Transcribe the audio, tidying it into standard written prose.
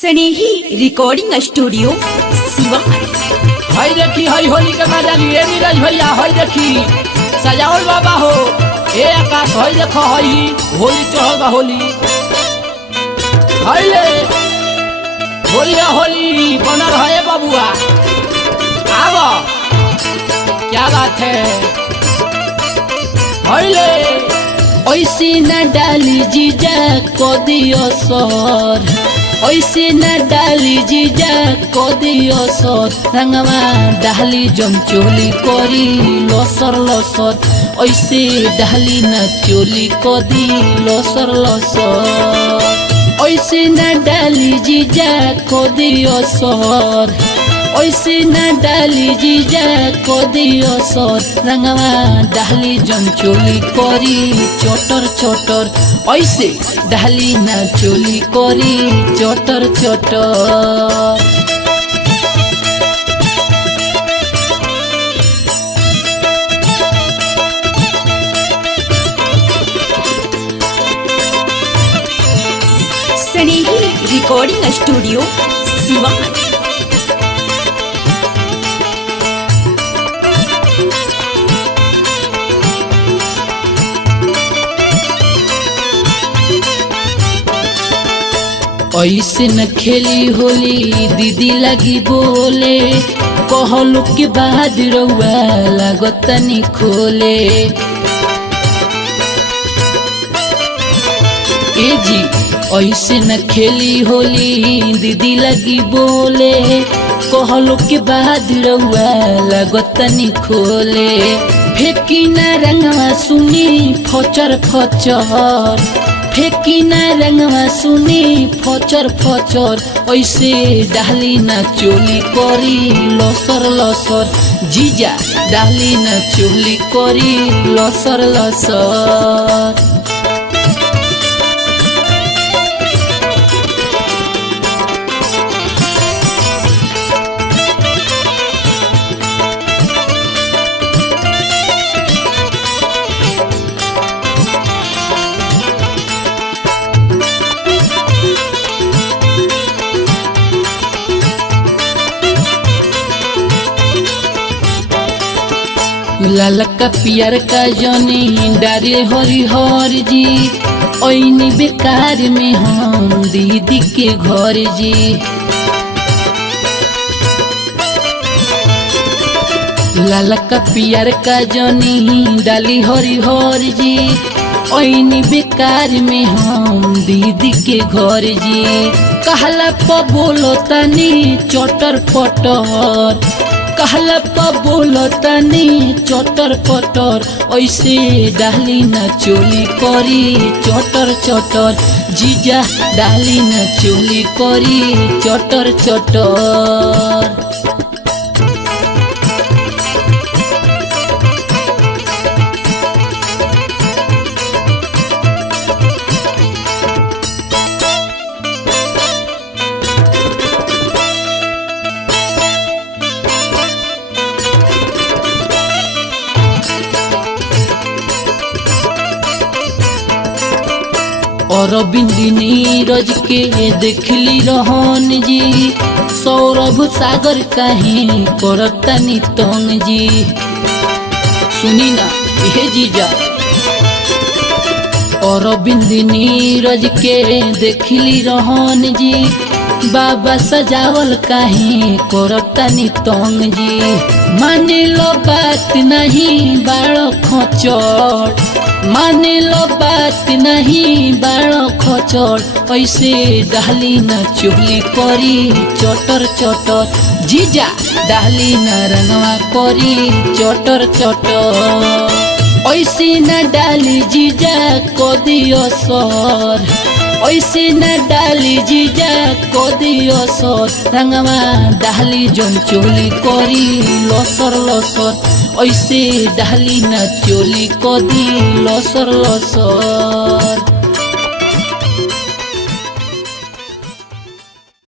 स्नेही recording studio Siwan. हई देखी हई होली के मजा लिए नीरज भैया। हई देखी सजावल बाबा हो ए आकाश। हई देखो हई होली चढ़ल बा होली। हई ले होली होली बनल है बबुआ। आवा क्या बात है। हई ले ऐसे न डाली जीजा को दियो सर, ऐसे न डाली जीजा को दियो सर। रंगवा डाली जम चोली करी लोसर लोसर, ऐसे डाली न चोली को दी लोसर लोसर। ऐसे न डाली जीजा को दियो सर, ऐसे न डाली जीजा को दियो सर। रंगवा डाली जम चोली करी चोटर चोटर, ऐसे डाली न चोली करी चोटर चोटर। स्नेही रिकॉर्डिंग स्टूडियो सिवान। ऐसे न खेली होली दीदी लगी बोले, कहलू के बाद रउआ लागतनी खोले। ए जी ऐसे न खेली होली दीदी लगी बोले, कहलू के बाद रउआ लागतनी खोले। फेंकी न रंगवा सुनी फचर फचर, फेंकी न रंगवा सुनी फचर फचर। ऐसे डाली न चोली करी लसर लसर, जीजा डाली न चोली करी लसर लसर। लाल का पियर का जनी डारे हरि हर जी, ओइनी बेकार में हम दीदी के घर जी। लाल का पियर का जनी डाली हरि हर जी, ओइनी बेकार में हम दीदी के घर जी। कहला प बोलो तनी चटर पटर, कहला प बोलो तनी चटर पटर। ऐसे डाली न चोली करी चटर चटर, जीजा डाली न चोली करी चटर चटर। और नीरज के देखली रहन जी, सौरभ सागर काहे करतनी तंग जी। सुनी ना हे जीजा। और नीरज के देखली रहन जी, बाबा सजावल काहे करतनी तंग जी। माने लो बात नहीं बाड़ो खोचड़, माने लो बात नहीं बाड़ो खोचड़। ऐसे डाली न चोली करी चटर चटर, जीजा डाली न रंगवा करी चटर चटर। ऐसे न डाली जीजा को दियो सर, ऐसे न डाली जीजा को दियो सर। रंगवा डाली जम चोली करी लसर लसर, ऐसे डाली न चोली को दी लसर लसर।